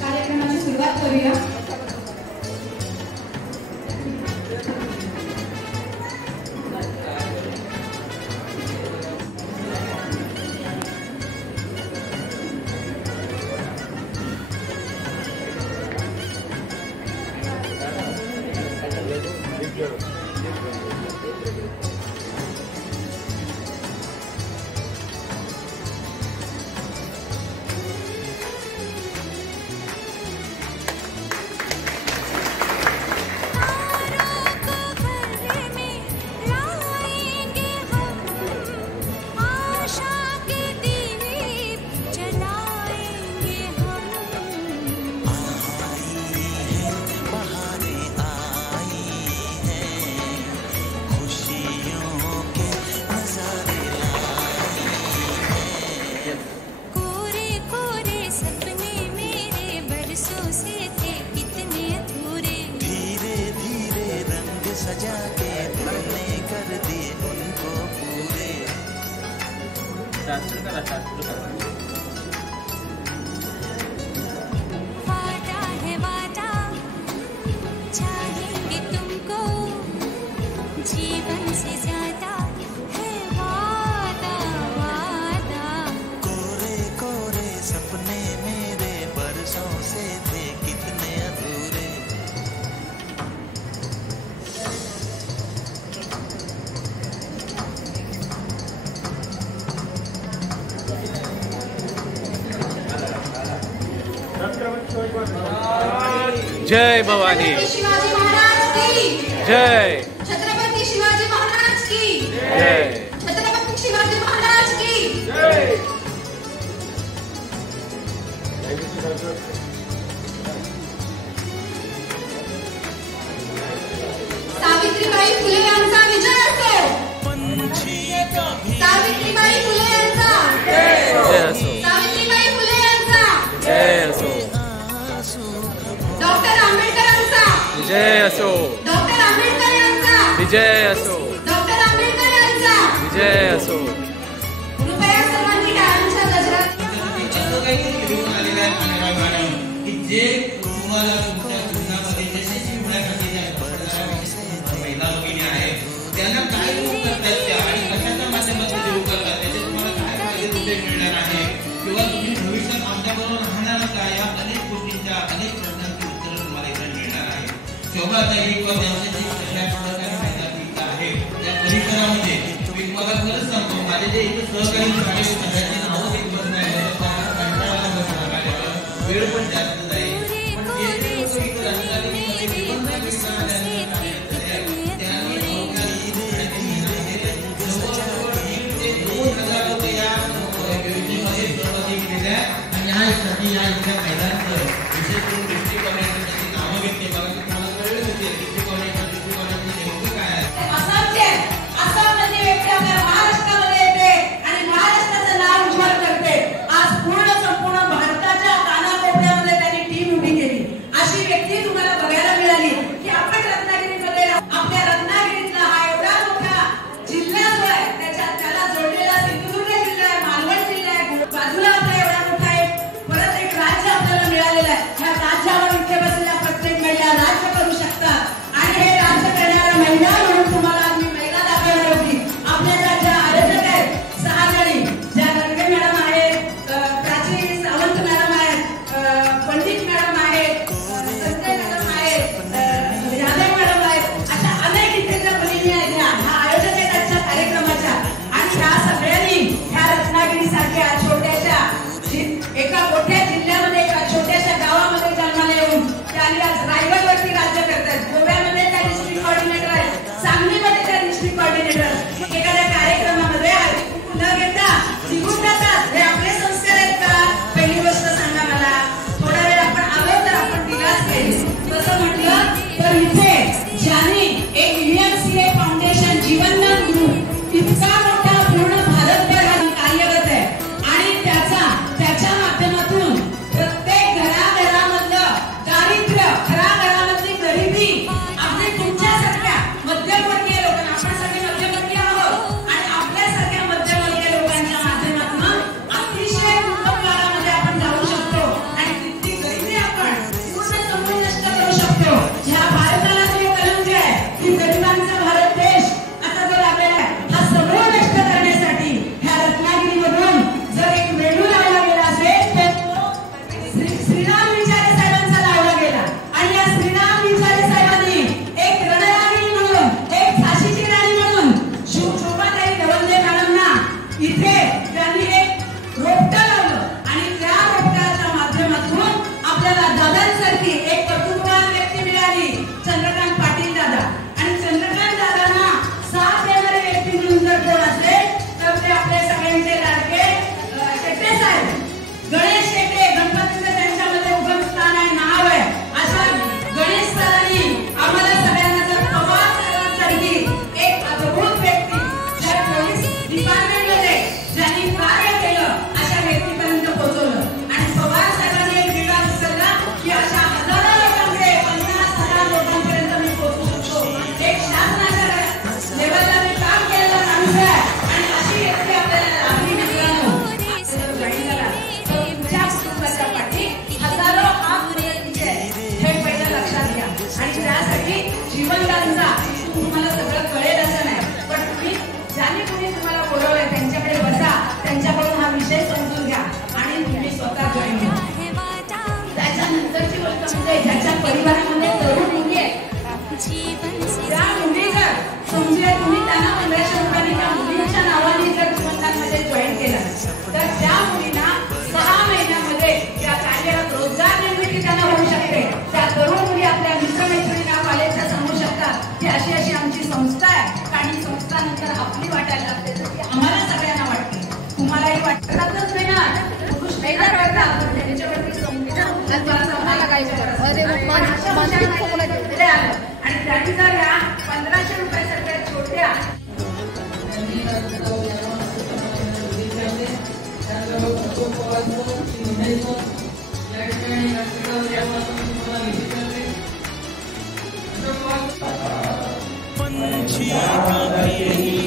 कार्यक्रमाची सुरुवात करूया. सजा के तुमने कर दिए उनको पूरे। वादा है वादा, चाहेंगे तुमको जीवन से ज्यादा है वादा वादा। कोरे कोरे सपने मेरे बरसों से थे कितने अधूरे। जय भवानी, शिवाजी महाराज की जय। छत्रपति शिवाजी महाराज की जय। छत्रपति शिवाजी महाराज की जय। सावित्रीबाई फुले यांचा विजय असो। सावित्रीबाई फुले यांचा जय असो। सावित्रीबाई फुले यांचा जय असो। डॉक्टर आंबेडकरांचा विजय असो। डॉक्टर आंबेडकर यांचा विजय असो। डॉक्टर आंबेडकर यांचा विजय असो। कृपया सर्वांनी टाळ्यांच्या गजरात जे तुम्हाला तुमच्या जीवनामध्ये यशस्वी होण्यासाठी महिला भगिनी आहेत त्यांना काय करतात त्या आणि कशाच्या माध्यमातून देऊ करतात त्याचे तुम्हाला काय फायदे मिळणार आहे किंवा तुम्ही भविष्यात आमच्याबरोबर राहणार का या अनेक गोष्टींच्या अनेक प्रश्नांची उत्तरं तुम्हाला इथे मिळणार आहे. शोभाताई किंवा त्यांचे जे कशा प्रकारे फायदा मिळत आहे त्या परिसरामध्ये मी तुम्हाला खरंच सांगतो माझे जे इथे सहकारी झाले सगळ्यांची नावं एक बस नाही कंटाळाला बसणार वेळ पण जास्त जाईल. काय पण अशा विषयांना दिले आहे आणि त्यांनी जर ह्या 1500 रुपयासारख्या छोट्या पंछी कभी